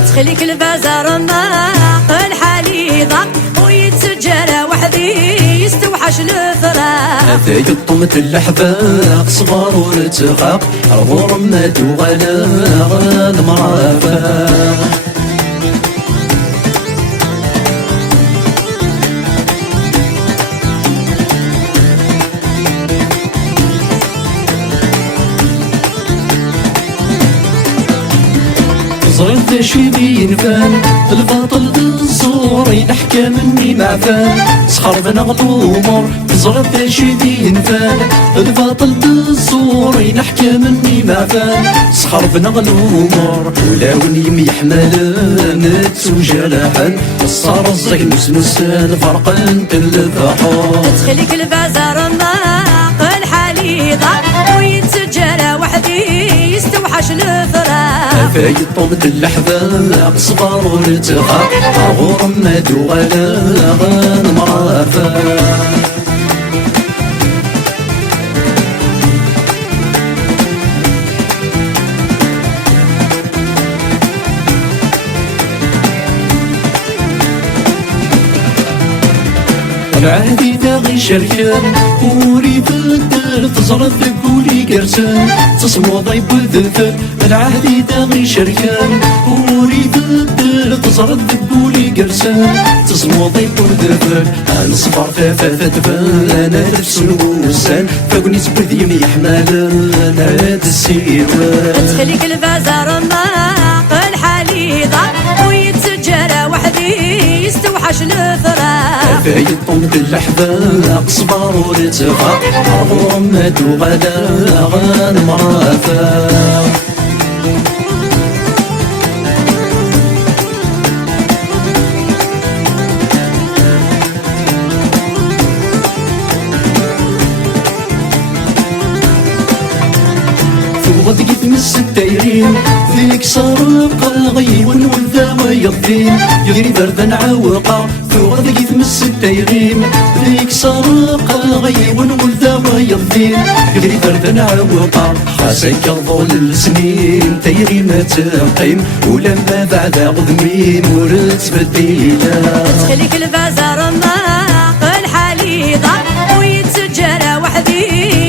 تخليك البازار الناقل حالي ضاق ويتسجل وحدي يستوحش الفراق. ذاك الطمة اللحباق صغار ورتقاق رغور مادو غلا المرافق. زرت ذا شي بينفان الباطل الزوري نحكى مني معفان سخر بنغلو مر. زرت ذا شي بينفان الباطل الزوري نحكى مني معفان سخر بنغلو مر. ولا ونيم يحمل متسو جرحان الصار الزق نسنسان فرق انت البحر. تخليك البازار الناقل حالي ضاق ويتسجل وحدي يستوحش الفراق. فايد طوبة اللحباق صغار ورتقاق رغور مادو غلا المرافق. العهدي داغي شركان وريد الدار تزرد قولي قرسان تصمو ضيب ذفر. العهدي داغي شركان وريد الدار تزرد قولي قرسان تصمو ضيب ذفر. نصبر فافا تبان انا نفس الوسان فاقني سبذ يمي يحمل انا هاد السيوان. تخليك البازار الناقل حالي ضاق ويتسجل وحدي يستوحش الفراق. فايد طمة اللحباق صبار ورتقاق رغور مادو غلا المرافق. غدي تمس الدايرين ذيك سرق الغي والذا يضين يغري بردا عوقا. غدي تمس الدايرين ذيك سرق الغي والذا يضين يغري بردا عوقا. خاسك الظل السنين تيري ما تقيم ولما بعد غذمين ورد تبديلا. تخليك البازار الناقل حالي ضاق ويتسجل وحدي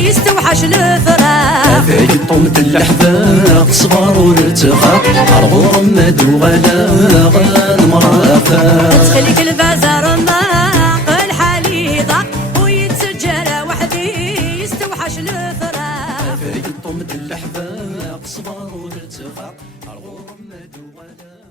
يستوحش الفراق. فايد طومة اللحباق صغار ورتقاق رغور مادو غلا المرافق. تخليك البازار الناقل حالي ضاق ويتسجل وحدي يستوحش الفراق. فايد طومة اللحباق صغار ورتقاق رغور مادو غلا